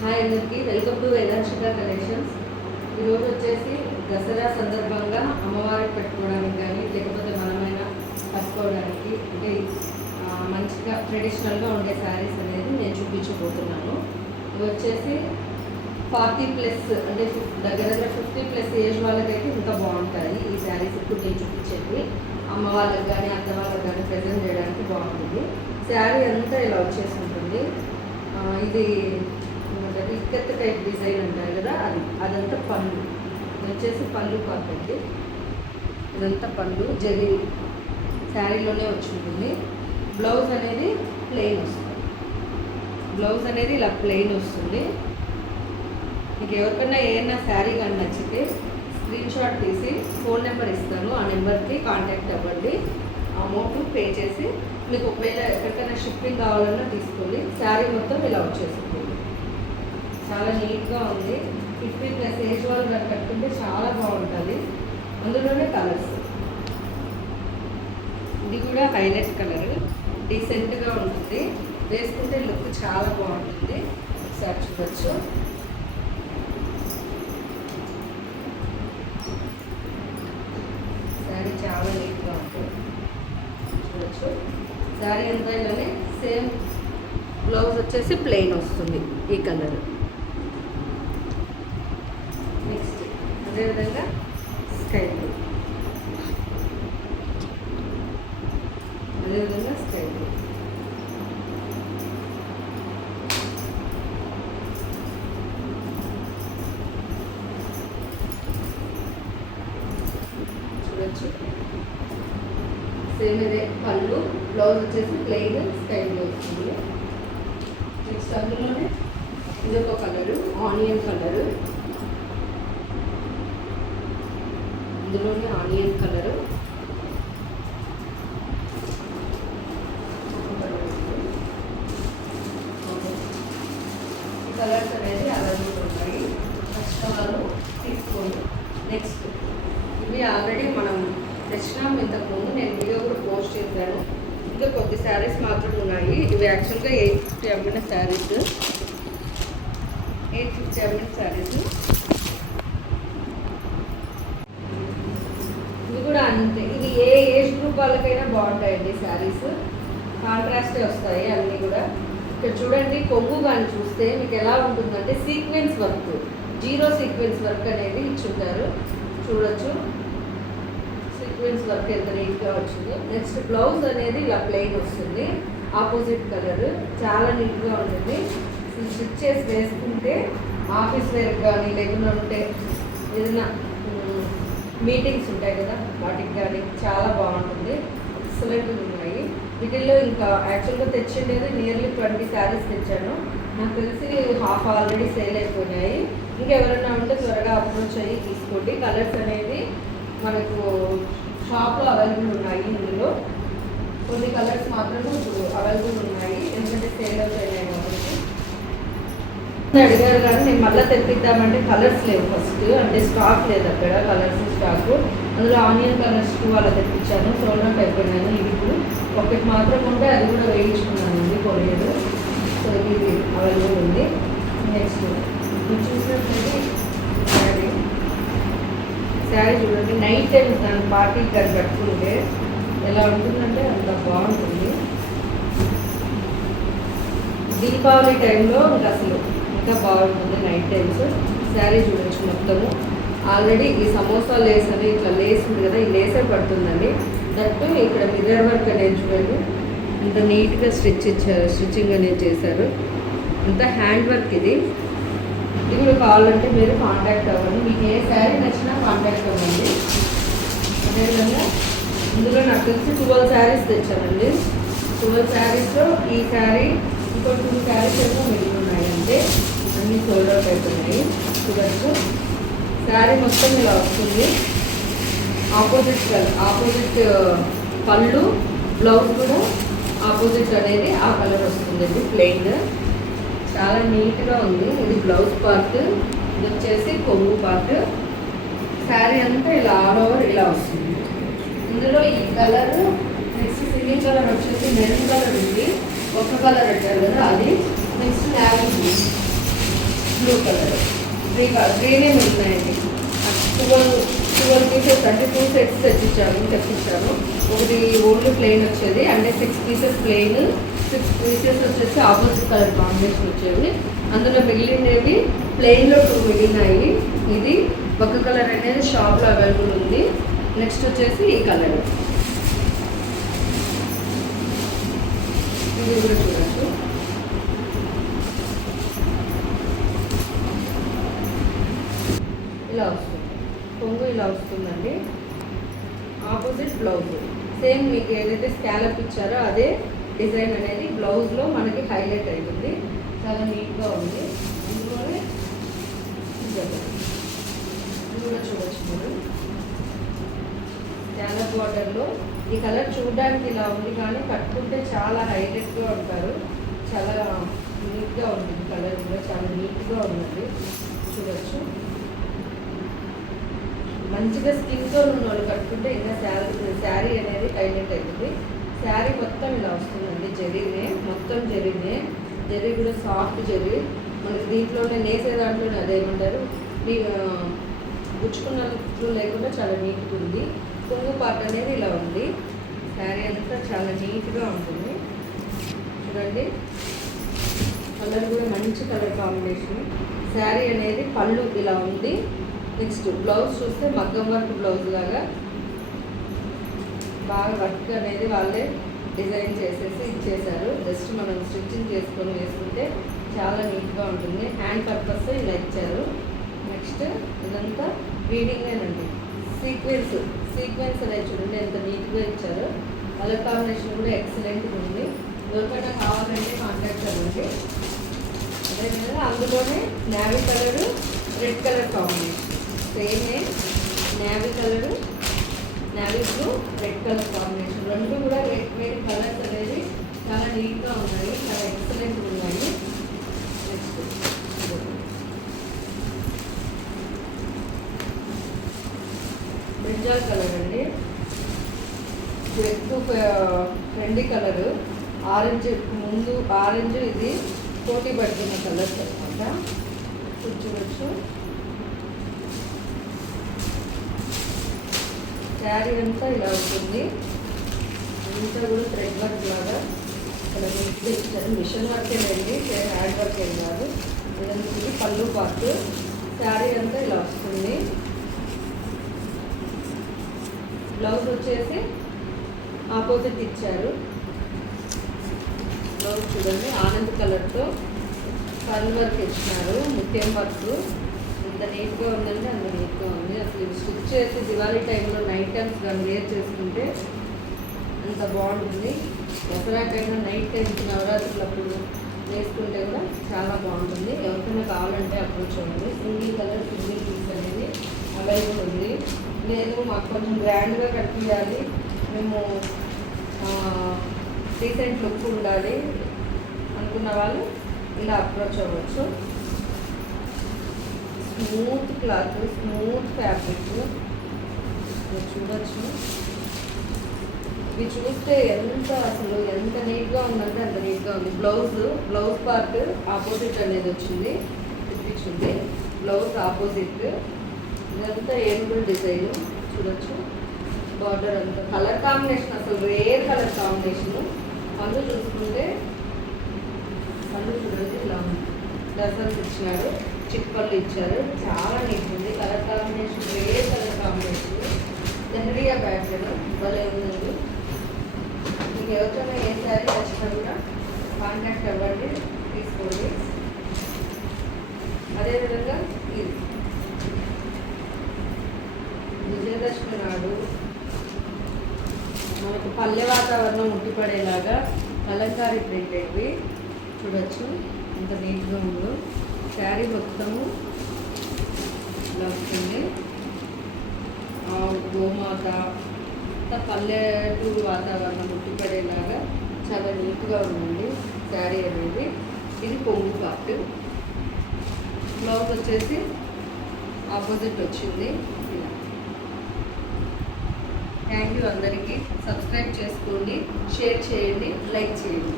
Hi అందరికీ, welcome to వేదాంశిక collections. ఈరోజు వచ్చేసి దసరా సందర్భంగా అమ్మవారికి పెట్టుకోవడానికి కానీ లేకపోతే మనమైనా కట్టుకోవడానికి అంటే మంచిగా ట్రెడిషనల్గా ఉండే శారీస్ అనేది నేను చూపించబోతున్నాను. ఇవి వచ్చేసి 40+ అంటే దగ్గర 50+ ఏజ్ వాళ్ళకైతే ఇంకా బాగుంటాయి ఈ శారీస్. ఇప్పుడు నేను చూపించేది అమ్మ వాళ్ళకి కానీ అత్త వాళ్ళకి కానీ ప్రజెంట్ చేయడానికి బాగుంటుంది. శారీ అంతా ఇలా వచ్చేసి ఉంటుంది. ఇది ఇక్కత్ టైప్ డిజైన్ అంటారు కదా, అదంతా పళ్ళు. ఇది వచ్చేసి పళ్ళు కాదండి, ఇదంతా పళ్ళు జరీ శారీలోనే వచ్చి ఉంటుంది. బ్లౌజ్ అనేది ప్లెయిన్ వస్తుంది. బ్లౌజ్ అనేది ఇలా ప్లెయిన్ వస్తుంది. మీకు ఎవరికైనా ఏదైనా శారీ కానీ నచ్చితే స్క్రీన్ షాట్ తీసి ఫోన్ నెంబర్ ఇస్తాను, ఆ నెంబర్కి కాంటాక్ట్ అవ్వండి. అమౌంట్ పే చేసి మీకు ఒకవేళ ఎక్కడికైనా షిప్పింగ్ కావాలన్నా తీసుకోండి. శారీ మొత్తం ఇలా వచ్చేస్తుంది. చాలా నీట్గా ఉంది. 50+ ఏజ్ వాళ్ళు కట్టుకుంటే చాలా బాగుంటుంది. అందులోనే కలర్స్, ఇది కూడా హైలైట్ కలర్, డీసెంట్గా ఉంటుంది. వేసుకుంటే లుక్ చాలా బాగుంటుంది. ఒకసారి చూడొచ్చు. శారీ చాలా నీట్గా ఉంటుంది, చూడొచ్చు. శారీ అంతా ఇలానే సేమ్. బ్లౌజ్ వచ్చేసి ప్లెయిన్ వస్తుంది ఈ కలర్. నెక్స్ట్ అదేవిధంగా స్కై బ్లూ, అదేవిధంగా స్కై బ్లూ. చూడొచ్చు. సేమ్ ఇదే పళ్ళు, బ్లౌజ్ వచ్చేసి ప్లెయిన్ స్కై బ్లూ వస్తుంది. నెక్స్ట్ అందులోనే ఇదొక కలరు, ఆనియన్ కలరు. ఇందులోనే ఆనియన్ కలరు, ఈ కలర్స్ అనేది అవైలబుల్ ఉంటాయి. కస్టమర్లు తీసుకోండి. నెక్స్ట్ ఇవి ఆల్రెడీ మనం తెచ్చినాం ఇంతకుముందు, నేను వీడియో కూడా పోస్ట్ చేశాను. ఇంకా కొద్ది శారీస్ మాత్రం ఉన్నాయి. ఇవి యాక్చువల్గా 850 అమ్మిన శారీస్, 850 అమ్మిన శారీస్. ఇవి కూడా అంతే. ఇది ఏ ఏజ్ గ్రూప్ వాళ్ళకైనా బాగుంటాయండి శారీస్. కాంట్రాస్టే వస్తాయి అన్నీ కూడా. ఇక్కడ చూడండి, కొంగు కానీ చూస్తే మీకు ఎలా ఉంటుందంటే sequence work, zero sequence work అనేది ఇచ్చుంటారు. చూడొచ్చు సీక్వెన్స్ వర్క్ ఎంత నీట్గా వచ్చింది. నెక్స్ట్ బ్లౌజ్ అనేది ఇలా ప్లెయిన్ వస్తుంది, ఆపోజిట్ కలర్. చాలా నీట్గా ఉంటుంది. స్టిచ్ చేసి వేసుకుంటే ఆఫీస్ వేర్ కానీ లేకుండా ఉంటే ఏదైనా మీటింగ్స్ ఉంటాయి కదా వాటికి కానీ చాలా బాగుంటుంది. ఎక్సలెంట్గా ఉన్నాయి. వీటిల్లో ఇంకా యాక్చువల్గా తెచ్చిండేది నియర్లీ 20 శారీస్ తెచ్చాను. నాకు తెలిసి హాఫ్ ఆల్రెడీ సేల్ అయిపోయినాయి. ఇంకెవరైనా ఉంటే త్వరగా అప్రోచ్ అయ్యి తీసుకోండి. కలర్స్ అనేది మనకు షాప్లో అవైలబుల్ ఉన్నాయి. ఇందులో కొన్ని కలర్స్ మాత్రమే ఇప్పుడు అవైలబుల్ ఉన్నాయి, ఎందుకంటే సేల్ అయిపోయినాయి కాబట్టి. అడిగారు కానీ నేను మళ్ళీ తెప్పిద్దామంటే కలర్స్ లేవు ఫస్ట్, అంటే స్టాక్ లేదు అక్కడ కలర్స్ స్టాక్. అందులో ఆనియన్ కలర్స్ అలా తెప్పించాను, సోల్డ్ అవుట్ అయిపోయినాను. ఇది ఇప్పుడు ఒకటి మాత్రం ఉంటే అది కూడా వేయించుకున్నాను కొరియర్. సో ఇది అవైలబుల్ ఉంది. నెక్స్ట్ మీరు చూసినట్లయితే శారీ చూడండి, నైట్ టైం దాని పార్టీకి కానీ కట్టుకుంటే ఎలా ఉంటుందంటే అంత బాగుంటుంది. దీపావళి టైంలో ఇంకా అసలు ఇంకా బాగుంటుంది నైట్ టైమ్స్. శారీ చూడొచ్చు మొత్తము. ఆల్రెడీ ఈ సమోసా లేస్ అని ఇట్లా లేస్ ఉంది కదా, ఈ లేసే పడుతుందండి. దట్టు ఇక్కడ మిర్రర్ వర్క్ అనేది చూడండి ఇంత నీట్గా స్టిచ్చింగ్ అనేది చేశారు. అంత హ్యాండ్ వర్క్ ఇది. ఇది కూడా కావాలంటే మీరు కాంటాక్ట్ అవ్వండి. మీకు ఏ శారీ నచ్చినా కాంటాక్ట్ అవ్వండి. అదేవిధంగా ఇందులో నాకు తెలిసి 12 శారీస్ తెచ్చానండి. 12 శారీస్లో ఈ శారీ ఇంకో 2 శారీస్ ఏమో మిగిలి ఉన్నాయి. అంటే అన్నీ సోల్డ్ అవుట్ అయిపోయినాయి. చూడచ్చు శారీ మొత్తం ఇలా వస్తుంది. ఆపోజిట్ పళ్ళు, బ్లౌజ్ కూడా ఆపోజిట్ అనేది ఆ కలర్ వస్తుంది. ప్లెయిన్ చాలా నీట్గా ఉంది. ఇది బ్లౌజ్ పార్ట్, ఇది వచ్చేసి కొంగు పార్ట్. శారీ అంతా ఇలా ఆల్ ఓవర్ ఇలా వస్తుంది. ఇందులో ఈ కలర్ నెక్స్ట్ సింగిల్ కలర్ వచ్చేసి మెరూన్ కలర్ ఉంది. ఒక కలర్ పెట్టారు కదా అది. Next navy blue, blue colour, గ్రీనే ఉన్నాయండి. 12 పీసెస్ అంటే 2 సెట్స్ తెప్పించాను. ఒకటి ఓన్లీ ప్లెయిన్ వచ్చేది, అంటే 6 పీసెస్ ప్లెయిన్, 6 పీసెస్ వచ్చేసి ఆపోజిట్ కలర్ కాంబినేషన్ వచ్చేవి. అందులో మిగిలినవి ప్లెయిన్లో 2 మిగిలినాయి. ఇది ఒక కలర్ అనేది షాప్లో అవైలబుల్ ఉంది. నెక్స్ట్ వచ్చేసి ఈ కలర్, ఇది కూడా చూడచ్చు. ఇలా వస్తుంది, కొంగు ఇలా వస్తుందండి. ఆపోజిట్ బ్లౌజ్ సేమ్ మీకు ఏదైతే స్కాలప్ ఇచ్చారో అదే డిజైన్ అనేది బ్లౌజ్లో మనకి హైలైట్ అవుతుంది. చాలా నీట్గా ఉంది. ఇందులోనే ఇది కూడా చూడవచ్చు మీరు. స్కాలప్ బార్డర్లో ఈ కలర్ చూడడానికి ఇలా ఉంది, కానీ కట్టుకుంటే చాలా హైలైట్గా ఉంటారు. చాలా నీట్గా ఉంటుంది. కలర్ కూడా చాలా నీట్గా ఉందండి, చూడవచ్చు. మంచిగా స్కిన్తో ఉన్న వాళ్ళు కట్టుకుంటే ఇంకా శారీ అనేది హైలైట్ అవుతుంది. శారీ మొత్తం ఇలా వస్తుందండి. జరీనే, మొత్తం జరీనే. జరీ కూడా సాఫ్ట్ జరీ. మనకి దీంట్లోనే నేసే దాంట్లోనే అదేమంటారు గుచ్చుకున్నట్లు లేకుండా చాలా నీట్గా ఉంది. కొంగు పార్ట్ అనేది ఇలా ఉంది. శారీ అంతా చాలా నీట్గా ఉంటుంది. చూడండి, కలర్ కూడా మంచి కలర్ కాంబినేషన్. శారీ అనేది పళ్ళు ఇలా ఉంది. నెక్స్ట్ బ్లౌజ్ చూస్తే మగ్గం వర్క్ బ్లౌజ్ లాగా బాగా వర్క్ అనేది వాళ్ళే డిజైన్ చేసేసి ఇచ్చేసారు. జస్ట్ మనం స్టిచ్చింగ్ చేసుకొని వేసుకుంటే చాలా నీట్గా ఉంటుంది. హ్యాండ్ పర్పస్ ఇలా ఇచ్చారు. నెక్స్ట్ ఇదంతా వీవింగేనండి. సీక్వెన్స్ అనేది చూడండి ఎంత నీట్గా ఇచ్చారు. కలర్ కాంబినేషన్ కూడా ఎక్సలెంట్గా ఉంది. ఎవరికైనా కావాలంటే కాంటాక్ట్ అవ్వండి. అదేవిధంగా అందులోనే navy colour, red colour combination సేమే. Navy colour, navy blue, red colour combination రెండు కూడా రెడ్ వేడి కలర్స్ అనేది చాలా నీట్గా ఉన్నాయి, చాలా ఎక్సలెంట్గా ఉన్నాయి. నెక్స్ట్ బ్రింజాల్ కలర్ అండి. ఎక్కువ ట్రెండీ కలరు. ఆరెంజ్ ముందు ఆరెంజ్, ఇది పోటీ పడుతున్న కలర్స్ అనమాట. చూడవచ్చు. శారీ అంతా ఇలా ఉంటుంది. అంతా కూడా థ్రెడ్ వర్క్ లాగా ఇక్కడ ఇచ్చారు. మిషన్ వర్క్ ఏనండి, హ్యాండ్ వర్క్ ఏం కాదు. ఇదంతా పళ్ళు పార్ట్. శారీ అంతా ఇలా వస్తుంది. బ్లౌజ్ వచ్చేసి ఆపోజిట్ ఇచ్చారు. బ్లౌజ్ చూడండి, ఆనంద్ కలర్తో పళ్ళు వర్క్ ఇచ్చినారు. ముత్యం వర్క్ ఎంత నీట్గా ఉందంటే అంత నీట్గా ఉంది. అసలు స్టిచ్ చేసి దివాళీ టైంలో నైట్ టైమ్స్ కానీ వేర్ చేసుకుంటే అంత బాగుంటుంది. దసరా టైంలో నైట్ టైమ్స్ నవరాత్రులు అప్పుడు వేసుకుంటే కూడా చాలా బాగుంటుంది. ఎవరికైనా కావాలంటే అప్రోచ్ అవ్వండి. సింగిల్ కలర్ సింగిల్ పీస్ అనేది అవైలబుల్ ఉంది. లేదు మాకు కొంచెం గ్రాండ్గా కనిపించాలి, మేము డీసెంట్ లుక్ ఉండాలి అనుకున్న వాళ్ళు ఇలా అప్రోచ్ అవ్వచ్చు. స్మూత్ క్లాత్, స్మూత్ ఫ్యాబ్రిక్ చూడవచ్చు. ఇవి చూస్తే ఎంత నీట్గా ఉందంటే అంత నీట్గా ఉంది. బ్లౌజ్ పార్ట్ ఆపోజిట్ అనేది వచ్చింది, చూపించింది. Blouse opposite. ఇదంతా ఏనుగుల డిజైన్ చూడొచ్చు. బార్డర్ అంతా కలర్ కాంబినేషన్ అసలు రేర్ కలర్ కాంబినేషన్. పళ్ళు చూసుకుంటే పళ్ళు చూడండి ఇలా ఉంది. దసరాలు ఇచ్చినారు, చిప్పళ్ళు ఇచ్చారు. చాలా నీట్ ఉంది. Colour combination rare colour combination. Lehariya pattern భలే ఉందండి. మీకు ఎవరికైనా ఏ శారీ వచ్చినా కూడా కాంటాక్ట్ అవ్వండి, తీసుకోండి. అదేవిధంగా ఇది విజయదశమి నాడు మనకు పల్లె వాతావరణం ఉట్టిపడేలాగా కలంకారీ ప్రింటెడ్వి చూడొచ్చు ఎంత నీట్గా ఉందో. శారీ మొత్తము ఇలా వస్తుంది. గోమాత పల్లెటూరు వాతావరణం ఉట్టిపడేలాగా చాలా నీట్గా ఉందండి శారీ అనేది. ఇది కొంగు పార్ట్. బ్లౌజ్ వచ్చేసి ఆపోజిట్ వచ్చింది. థ్యాంక్ యూ అందరికీ. సబ్స్క్రైబ్ చేసుకోండి, షేర్ చేయండి, లైక్ చేయండి.